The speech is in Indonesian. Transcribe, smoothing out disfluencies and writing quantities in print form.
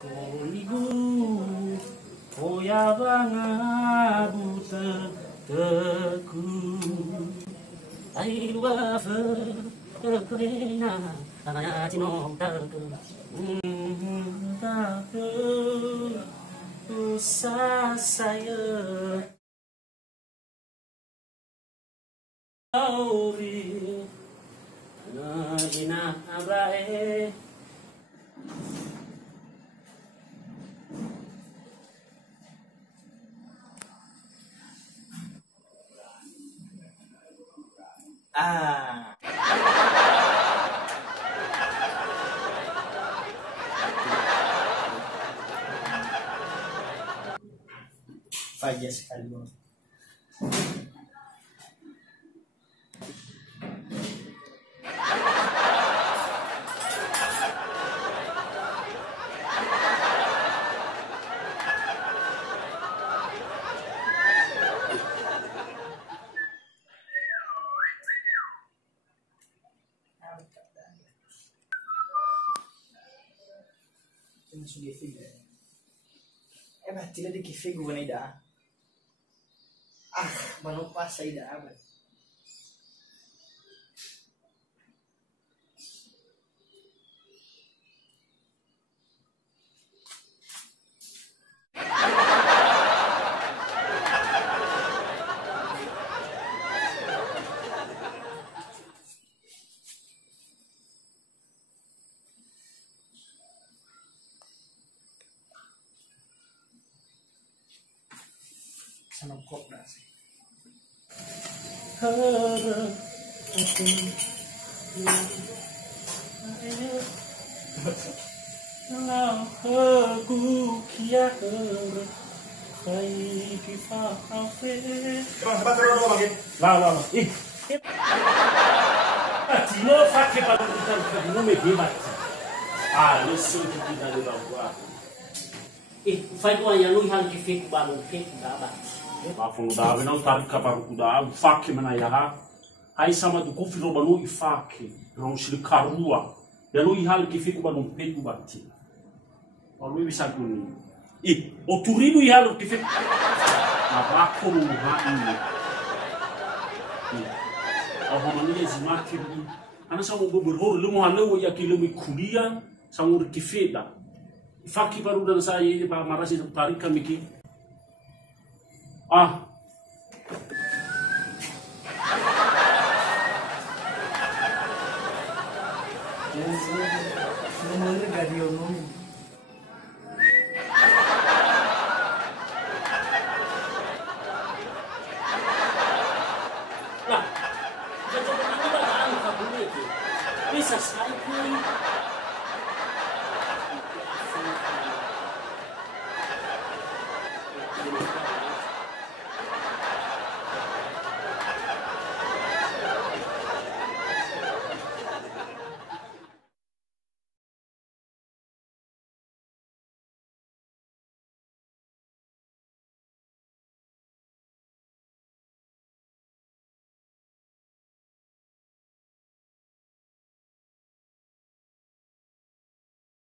Ibu, oya banga buta teku, ai dua ferena, tanah cino teku, teku, usah saya. Auri, na abrae. Ah. Pagi sekali bos. Sudah figo. Tidak di figo na ida. Manupas sa ida abad. Sanokok na sih. Fai doa yang lu hal kifik balu kifik dapat. Bafo dawe não tarik kaparu kuda fake mana ya hai sama du kofi no banu ifake ron shil karua ya lu hal kifik banu peku bati walu bisa kuni o turibu hal kifik na bako no hani ahoma ni zimaki ana sa mo berhor lumo halo ya kilumi kulia sangur kifeda faki baru dan saya ba marasi tarik kamiki Nomor radio nom. Lah, kita coba ini bagaimana kabulnya itu? Bisa sekali.